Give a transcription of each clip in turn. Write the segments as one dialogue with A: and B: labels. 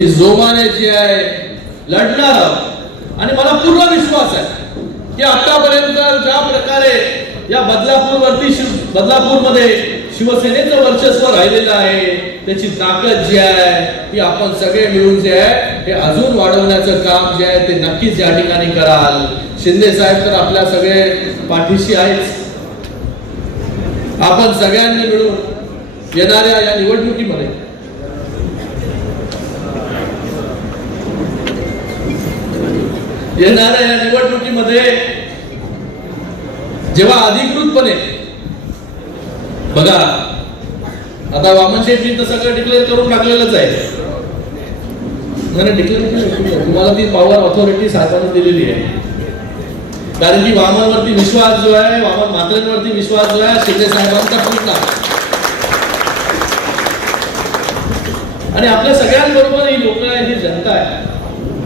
A: जोमाने जी आहे लढणार आहोत. आणि मला पूर्ण विश्वास आहे की आतापर्यंत ज्या प्रकारे या बदलापूर वरती शिव बदलापूरमध्ये शिवसेनेचं वर्चस्व राहिलेलं आहे त्याची ताकद जी आहे ती आपण सगळे मिळून जे आहे हे अजून वाढवण्याचं काम जे आहे ते नक्कीच या ठिकाणी कराल शिंदे साहेब तर आपल्या सगळे पाठीशी आहेच आपण सगळ्यांनी मिळून येणाऱ्या या निवडणुकीमध्ये येणाऱ्या या निवडणुकीमध्ये जेव्हा अधिकृतपणे बघा आता वामन शेट्टी तर सगळं डिक्लेअर करून टाकलेलंच आहे. डिक्लेअर तुम्हाला ती पॉवर ऑथॉरिटी सरकारने दिलेली आहे. कारण की वामनवरती विश्वास जो आहे वामन मात्रेंवरती विश्वास जो आहे शिंदे साहेबांचा पूर्ण आणि आपल्या सगळ्यांबरोबर ही लोक आहे ही जनता आहे.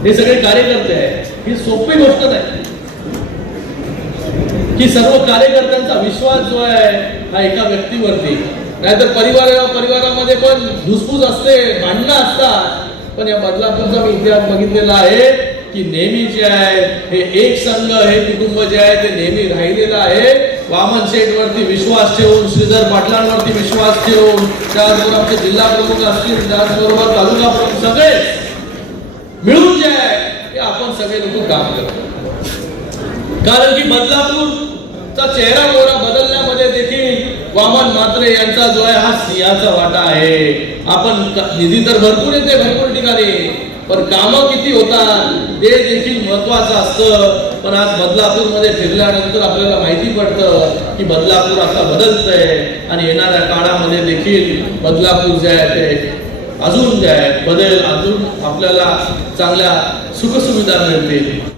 A: हे सगळे कार्यकर्ते आहेत. ही सोपी गोष्ट नाही. की सर्व कार्यकर्त्यांचा विश्वास जो आहे हा एका व्यक्तीवरती. नाहीतर परिवार परिवारामध्ये पण धुसफूस असते भांडणं असतात. पण या बदलापूरचा मी इतिहास बघितलेला आहे की नेहमी जे आहे हे एक संघ हे कुटुंब जे आहे ते नेहमी राहिलेलं आहे. वामन शेठ वरती विश्वास ठेवून श्रीधर पाटलांवरती विश्वास ठेवून त्याचबरोबर आमचे जिल्हा प्रमुख असतील त्याचबरोबर तालुका प्रमुख सगळे मिळून जे सगळे लोक काम करतात. कारण की बदलापूरचा चेहरा मोहरा बदलण्यामध्ये देखील वामन मात्रे यांचा जो आहे हा सिंहाचा वाटा आहे. आपण निधी तर भरपूर येते भरपूर ठिकाणी. पण कामं किती होतात ते देखील महत्वाचं असतं. पण आज बदलापूरमध्ये फिरल्यानंतर आपल्याला माहिती पडतं की बदलापूर आता बदलतंय. आणि येणाऱ्या काळामध्ये देखील बदलापूर जे आहे ते अजून जे बदल अजून आपल्याला चांगल्या सुखसुविधा मिळतील.